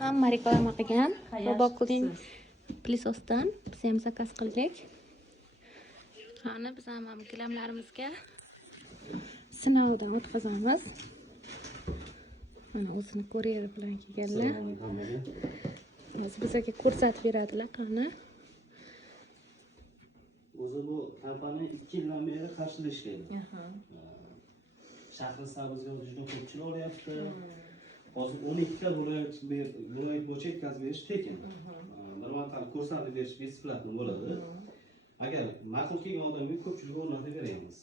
Hamma reklama qilgan. Robokuling plisosdan biz ham zakaz qildik. Qani biz ham gilamlarimizga sinovdan o'tkazamiz. Mana o'zini ko'ryer bilan kelganlar. Hozir bizga ko'rsatib beradilar qani. O'zi bu kompaniya 2 yildan beri Qarshida ishlaydi. Shahrisabzga juda ko'pchilik olyapti. Hozir 12 ta viloyat bo'yicha yetkazib berish tekin. Bir marta ko'rsatib berish besplatni bo'ladi. Agar ma'qul kelgan odamga ko'pchilik o'rnatib beramiz.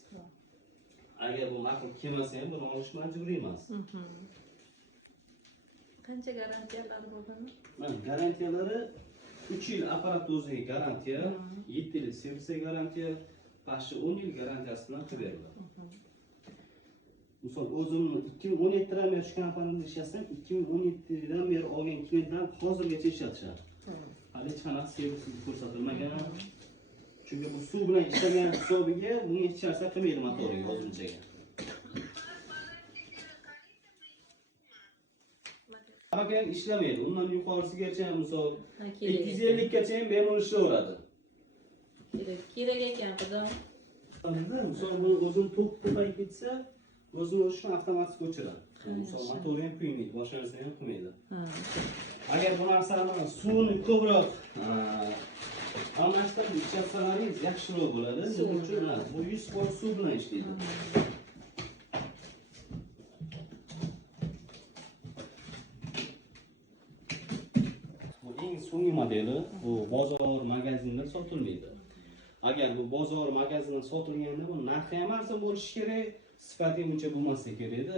Agar bu ma'qul kelmasa ham buni olish majburiy emas. Qancha garantiyalari bo'ladi? Mana garantiyalari 3 yil apparat o'ziga garantiya, 7 yil servisiga garantiya, pastda 10 yil garantiyasi bilan qilib beriladi. Misol o'zimni 2017 dan beri shu kompaniyada ishlasam, 2017 dan beri olgan klientlar hozirgacha ishlatishadi. Hali hech qanaqa servis ko'rsatilmagan. Chunki bu suv bilan ishlagan hisobiga bunga hech narsa qilmaydi motoriga hozirchaga. Agar ishlamaydi, undan yuqorisigacha misol 250 gacha ham bemalol ishlayveradi. Kerak ekan xudo. Misol buni o'zim to'payib ketsa, o'zini o'shni avtomatik o'chiradi. Misol motori ham kuymaydi, boshqa narsa ham qilmaydi. Agar bu narsani suvni ko'proq almashtirib ichsalaringiz yaxshiroq bo'ladi. Nima uchun? Bu 100% suv bilan ishlaydi. So'nggi modeli bu bozor, magazinda sotilmaydi. Agar bu bozor, magazinda sotilganda bu narxi ham arzon bo'lishi kerak, sifati ham uncha bo'lmasa kerak edi.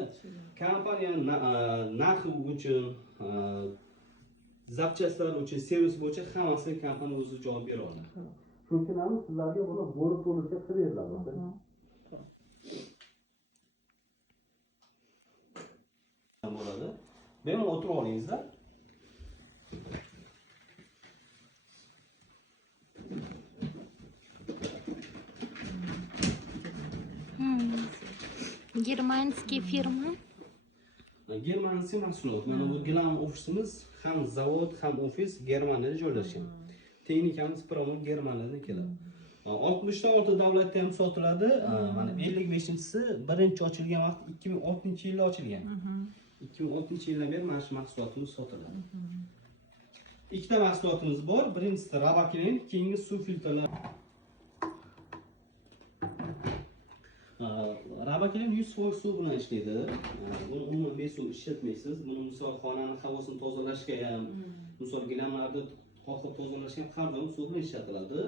Kompaniya narxi uchun, zapchastlar uchun, servis bo'yicha hammasi kompaniya o'zi javob bera oladi. Chunki ham sizlarga buni bo'lib to'liqcha qilib beriladi. Bo'ladi. Bemalol o'tirib olingizlar. Germanskiy firma. Germanskiy mahsulot. Mana bu gilam ofisimiz ham zavod, ham ofis Germaniyada joylashgan. Texnikamiz Promon Germaniyadan keladi. 60 ta 6 davlatda ham sotiladi. Mana 55-inchisi birinchi ochilgan vaqt 2006-yilda ochilgan. 2006-yildan beri mana shu mahsulotimiz sotiladi. Ikkita mahsulotimiz bor. Birinchisi Rabaklin, keyingi suv filtrlari. Rabaklin 100% suv bilan ishlaydi. Buni umuman besuv ishlatmaysiz. Buni misol xonani havosini tozalashga ham, misol gilamlarni qoqib tozalashga ham har doim suv bilan ishlatiladi.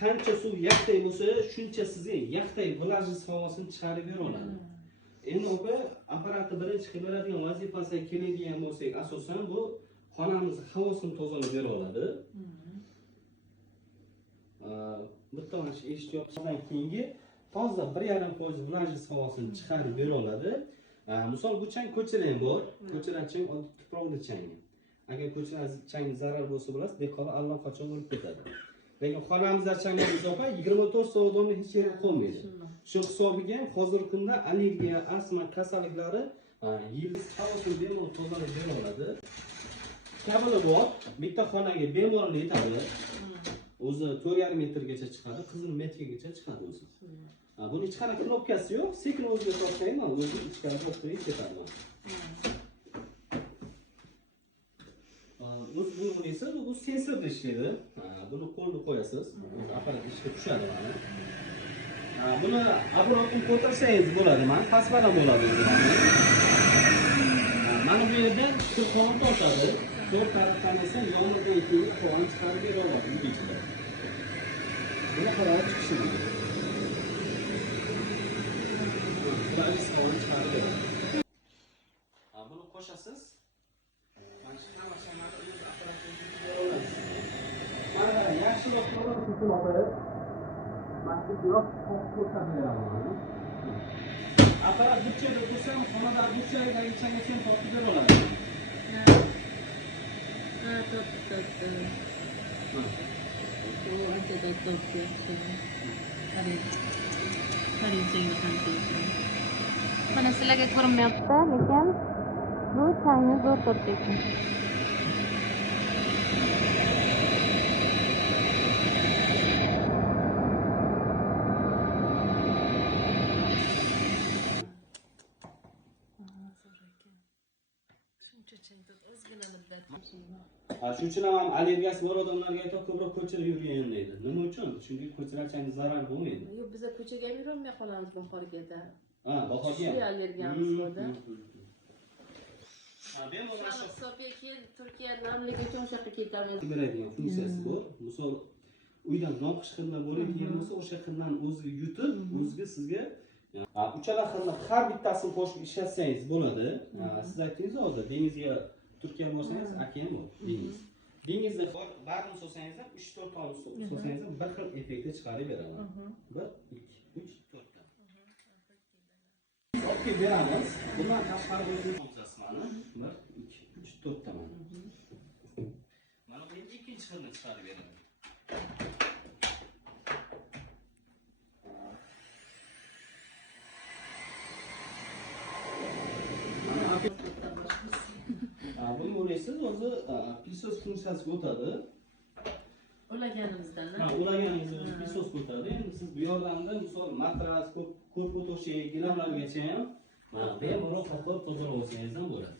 Qancha suv yaqday bo'lsa, shuncha sizga yaqday vlajniy havosini chiqarib bera oladi. Endi apparatni birinchi qilib beradigan vazifasiga keladigan bo'lsak, asosan bu xonamizni havosini tozalab bera oladi. Bitta mana shu eshik yopishdan keyingi toza 1,5% vlajniy havosini chiqarib bera oladi. Misol bu chang ko'chada ham bor. Ko'chadan chang tuproqda chang. Agar ko'chada chang zarar bo'lsa bilasiz, deqola allaqachon o'lib ketadi. Lekin xonamizda changlar uzoqa 24 soatda hech yerga qolmaydi. Shu hisobiga hozirgi kunda allergiya, astma kasalliklari yil havosini bemalol tozalab bera oladi. Kabeli bor, bitta xonaga bemalol yetadi. O'zi 4,5 metrgacha chiqadi, qizil metrgacha chiqadi o'zi. Buni hech qanaqa knopkasi yo'q, sekin o'ziga tortmayman, o'zi ichkari o'tirib ketadi. O'z bu esa bu sensorda ishlaydi. Buni qo'lga qo'yasiz, apparat ishga tushadi mana. Buni oborotni ko'tarsangiz bo'ladi, mana pastbaland bo'ladi. Mana bu yerdan qon tortadi. 4 tarafdan esa yomg'irdan keyin qon chiqarib bera oladi uy ichida. Buni qarab chiqishi mumkin. Buni qo'shasiz. Mana shu hammasini o'z apparatingizni bera olasiz. Mana yaxshiroq ko'rish uchun maxsusroq ko'rsatib beraman. Apparat buchaga tursam, xonada buchadagi changga ham tortib bera oladi. Mana sizlarga ko'rinmayapti, lekin Bu changni zo'r tortyapman. Shuning uchun ham allergiyasi bor odamlarga aytib ko'proq ko'chada yurgin deydi. Nima uchun? Chunki ko'chalar changga zarar bo'lmaydi. Yo'q, biz ko'chaga ham yurolmay qolamiz bahorga. Ha, bahorga. Kuchli allergiyamiz borda. Ben bu O'sha hisobga keyin Turkiya namligi uchun o'sha yoqqa ketamiz. beradigan funksiyasi bor. Misol uydan noxush hidlar bo'ladigan bo'lsa, o'sha hiddan o'zi yutib, o'ziga sizga uchala xilni har bittasini qo'shib ishlatsangiz bo'ladi. Siz aytdingiz hozir dengizga Turkiya borsangiz, okean bor, dengiz. Dengizda barini solsangiz ham 3-4 tonni solsangiz ham bir xil effektni chiqarib beradi. 1, 2, 3, 4 ta. Olib kelib beramiz. Bundan tashqari o'zingiz olasiz mana. 1, 2, 3, 4 ta mana. Mana bu endi ikkinchi xilni chiqarib beradi. Buni o'raysiz, o'zi pisos funksiyasiga o'tadi. Ulaganimizdan. Ulaganingizda o'zi pisosga o'tadi. Endi siz bu yordamda misol matras, korpus to'shak, gilamlargacha ham bemalol qoqib tozalab olsangiz ham bo'ladi.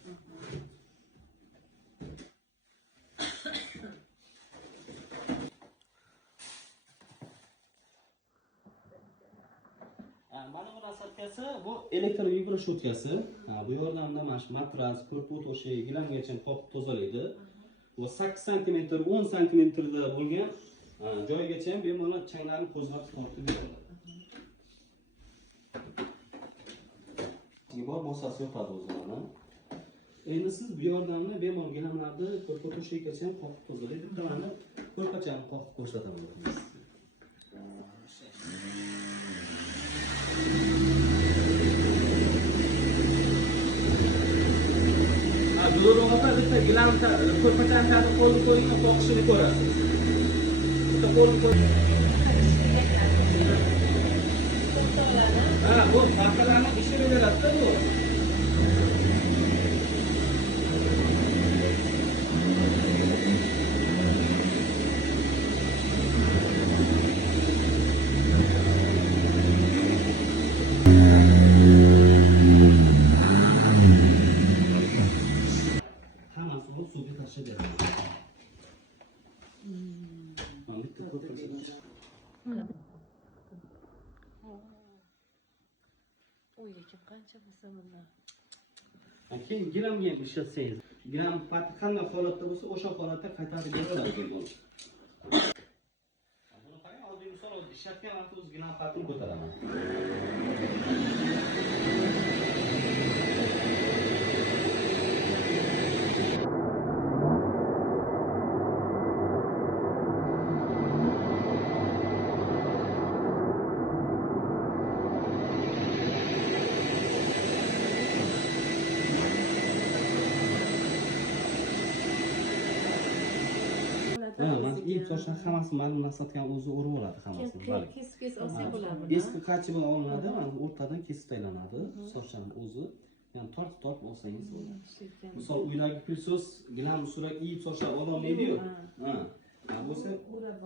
Mana bu narsakasi bu elektr yugurish o'tkasi. Bu yordamda mana shu matras, korpus to'shak, gilamgacha qoqib tozalaydi. Bu 8 sm, 10 sm da bo'lgan joygacha ham bemalol changlarni qo'zg'atib tortib beradi. Bor mosasi yopadi o'zi mana. Endi siz bu yordamni bemalol gilamlarni korpus to'shakgacha ham qoqib tozalaydi. Bitta mana ko'rpachani qoqib ko'rsataman. Yo'lroqda bitta gilamda ko'rpachani taqib qo'lni qo'ying, qoqishini ko'rasiz. Bitta qo'lni qo'ying. Bu paxtalarni ishini beradi-da bu. O'yga qancha bo'lsa bundan. Keyin gilamga ham ishlatsangiz, gilam pati qanday holatda bo'lsa, o'sha holatda qaytarib beriladi bu. Buni qarang, hozir misol ishlatgan vaqtda o'z gilam patini ko'taraman. İlk sochlar hammasini ma'lum sotgan o'zi o'rib oladi hammasini. Kesib olsa bo'ladi. Eski qachibi olinadi, mana o'rtadan kesib taylanadi sochlarni o'zi. Ya'ni tortib olsangiz bo'ladi. Misol uydagi pilsos gilam surak iyib sochlar ololmaydi-yu. Bo'lsa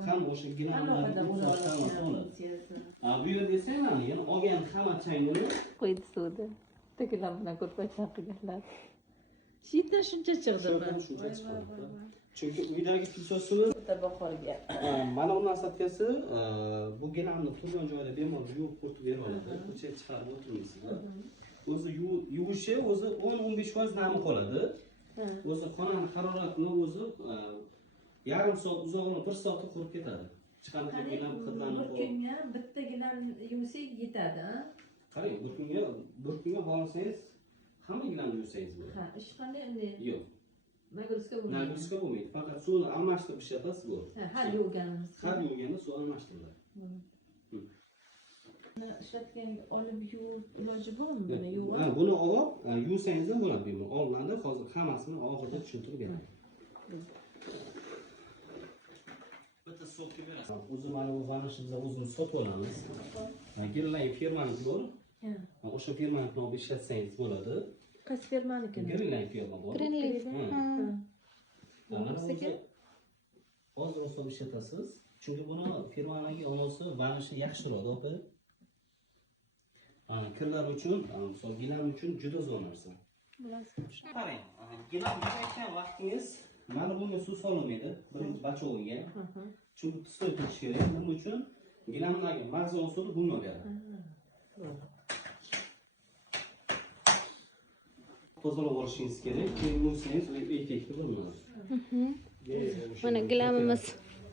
ham o'sha gilamlarni sochdan oladi. Bu yerda esa mana yana olgan hamma changini Qo'ydi suvda. To'kilam bilan ko'rpachani qilganlar. Shitdan shuncha chiqdi bu. Chunki uydagi pilsosimiz bahorga. mana bu narsakasi bu gilamni turgan joyda bemalol yuvib quritib bera oladi. Ko'chaga chiqarib o'tirmaysizlar. O'zi yuvishi o'zi 10-15% nami qoladi. O'zi xonaning haroratini o'zi yarim soat uzog'ini 1 soatda qurib ketadi. Chiqarib gilam hidlarni bir kunga bitta gilam yuvsak yetadi, ha? Qarang, bir kunga xohlasangiz hamma gilamni yuvsangiz bo'ladi. Ha, ish qanday endi? Yo'q. Nagruska bo'lmaydi. Nagruska bo'lmaydi. Faqat suvni almashtirib ishlatasiz bu. Har yuvganimiz. Har yuvganda suv almashtiriladi. Ishlatgan olib yuvib iloji bormi buni yuvib? Buni olib yuvsangiz ham bo'ladi bemalol. Olinadi, hozir hammasini oxirida tushuntirib beraman. Bitta sotib berasiz. O'zi mana bu varnishni biz o'zimiz sotib olamiz. Girlay firmamiz bor. O'sha firmani olib ishlatsangiz bo'ladi. Qaysi firmaniki? Greenland kuyovman bor. Greenleaf. Ha. Mana o'zi hozir o'sib ishlatasiz. Chunki buni firmaning omosi vanishi yaxshiroq, opa. Kirlar uchun, misol gilam uchun juda zo'r narsa. Qarang, gilam yechayotgan vaqtingiz mana bunga suv solinmaydi, birinchi bachoviga. Chunki pistoy turish kerak. Buning uchun gilamdagi mag'zi usuli bunga beradi. Tozalab olishingiz kerak. Keyin yuvsangiz effekti bo'lmaydi. Mana gilamimiz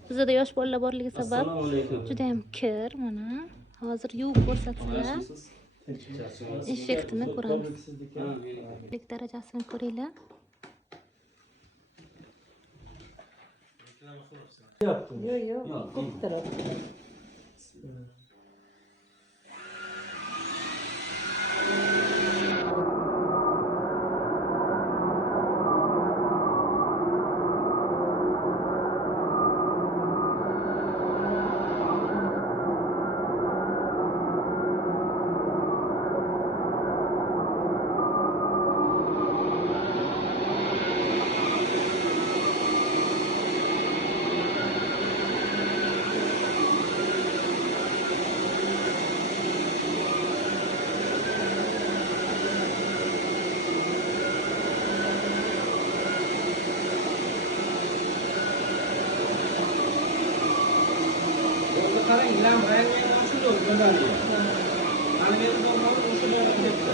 bizda yosh bolalar borligi sabab Assalomu alaykum. juda ham kir mana. Hozir yuvib ko'rsatsalar effektini ko'ramiz. Lik darajasini ko'ringlar. Yo'q, ko'ptirib. Qarang, gilam rangi shunday o'zgaradi. Mana bu yerda ham o'sha bo'lib ketdi.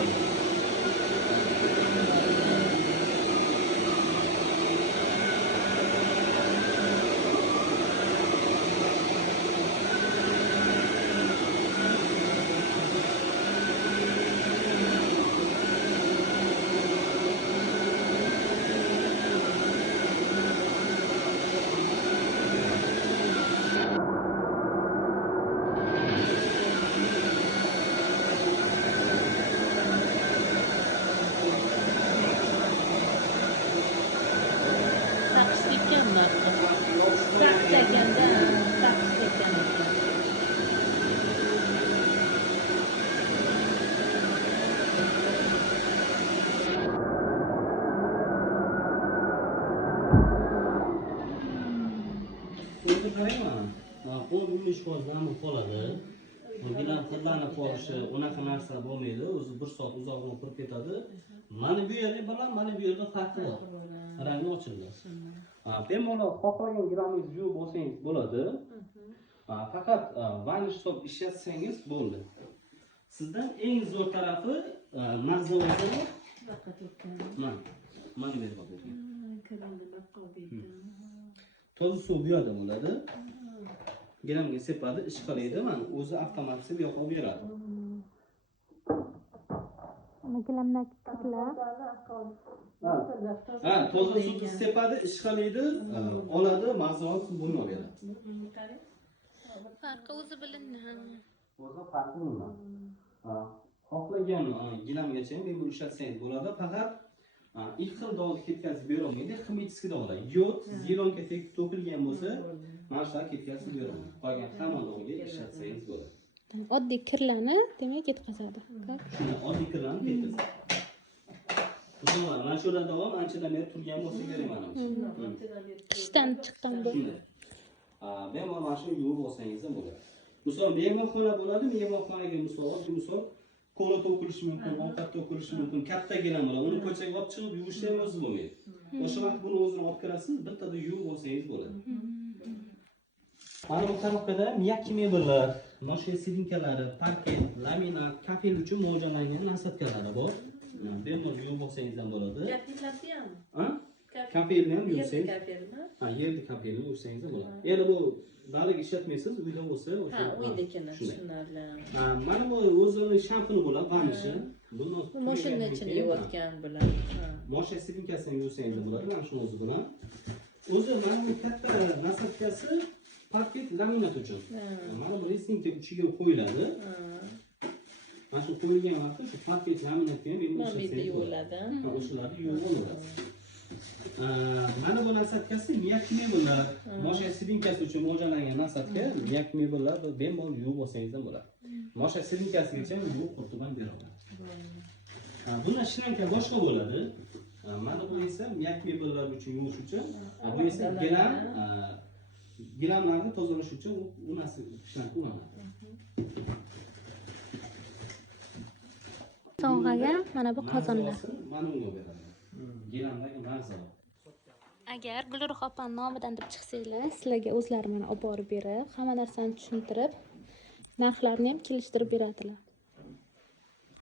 O'zi qarangman. Mana qo'l yuvish hozir qoladi. Gilam qillanib qolishi unaqa narsa bo'lmaydi. O'zi 1 soat uzoqroq turib ketadi. Mana bu yerda bilan mana bu yerda farqi bor. Rangi ochildi. Bemalol xohlagan gilamingizni yuvib olsangiz bo'ladi. Faqat vanish solib ishlatsangiz bo'ldi. Sizdan eng zo'r tarafi mag'zavozini mana bu yerga qo'ying. Toza suv bu yerda bo'ladi. Gilamga sepadi, ishqalaydi, mana o'zi avtomatik bu yoqqa beradi. Mana gilamdagi kirlar. Toza suvni sepadi, ishqalaydi, oladi, mag'zavoz bunga beradi. Farqi o'zi bilindi. O'zi farqi nima? Xohlagan gilamgacha bemalol ishlatsangiz bo'ladi, faqat ilk xil dog'ni ketkazib bera olmaydi, ximический dog'lar. Yod, zilonka to'kilgan bo'lsa, mana shular ketkazib bera olmaydi. Qolgan hamma dog'ga ishlatsangiz bo'ladi. Oddiy kirlarni demak ketkazadi. Shuni oddiy kirlarni ketkazadi. Mana shular davom anchadan beri turgan bo'lsa kerak mana shu. Qishdan chiqqan bu. Bemalol mana shu yuvib olsangiz ham bo'ladi. Misol mehmonxona bo'ladi, mehmonxonaga misol kola to'kilishi mumkin, ovqat to'kilishi mumkin, katta gilam bo'ladi. Uni ko'chaga olib chiqib yuvishni ham o'zi bo'lmaydi. O'sha vaqt buni o'zini olib kirasiz, bittada yuvib olsangiz bo'ladi. Mana bu tarafda miyakki mebellar, noshe sidinkalari, parket, laminat, kafel uchun mo'ljallangan nasatkalari bor. Bemalol yuvib olsangiz ham bo'ladi. Kafellarni ham. Kafelni ham yuvsangiz. Yerni kafelni yuvsangiz ham bo'ladi. Endi bu baliq ishlatmaysiz, uyda bo'lsa o'sha. Uydagina tushunarli. Mana bu o'zini shampuni bo'ladi, vanishi. Buni mashina ichini yuvayotgan bilan. Moshe sidinkasini yuvsangiz ham bo'ladi, mana shu o'zi bilan. O'zi mana bu katta nasatkasi parket laminat uchun. Mana bu resinka ichiga qo'yiladi. Mana shu qo'yilgan vaqtda shu parket laminatga ham ishlatsangiz yuviladi. O'shalarni yuvib oladi. Mana bu nasatkasi miyak mebellar, mosha sidinkasi uchun mo'ljallangan nasatka, miyak mebellar bemalol yuvib olsangiz ham bo'ladi. Mosha sidinkasigacha yuvib qurtib ham beradi. Bundan shlanka boshqa bo'ladi. Mana bu esa miyak mebellar uchun yuvish uchun, bu esa gilamlarni tozalash uchun u narsa shlanka ulanadi. Sovg'aga mana bu qozonlar. Mana unga beradi. Gilamdagi narsa. Agar Gulruh opam nomidan deb chiqsanglar, sizlarga o'zlari mana olib borib berib, hamma narsani tushuntirib, narxlarni ham kelishtirib beradilar.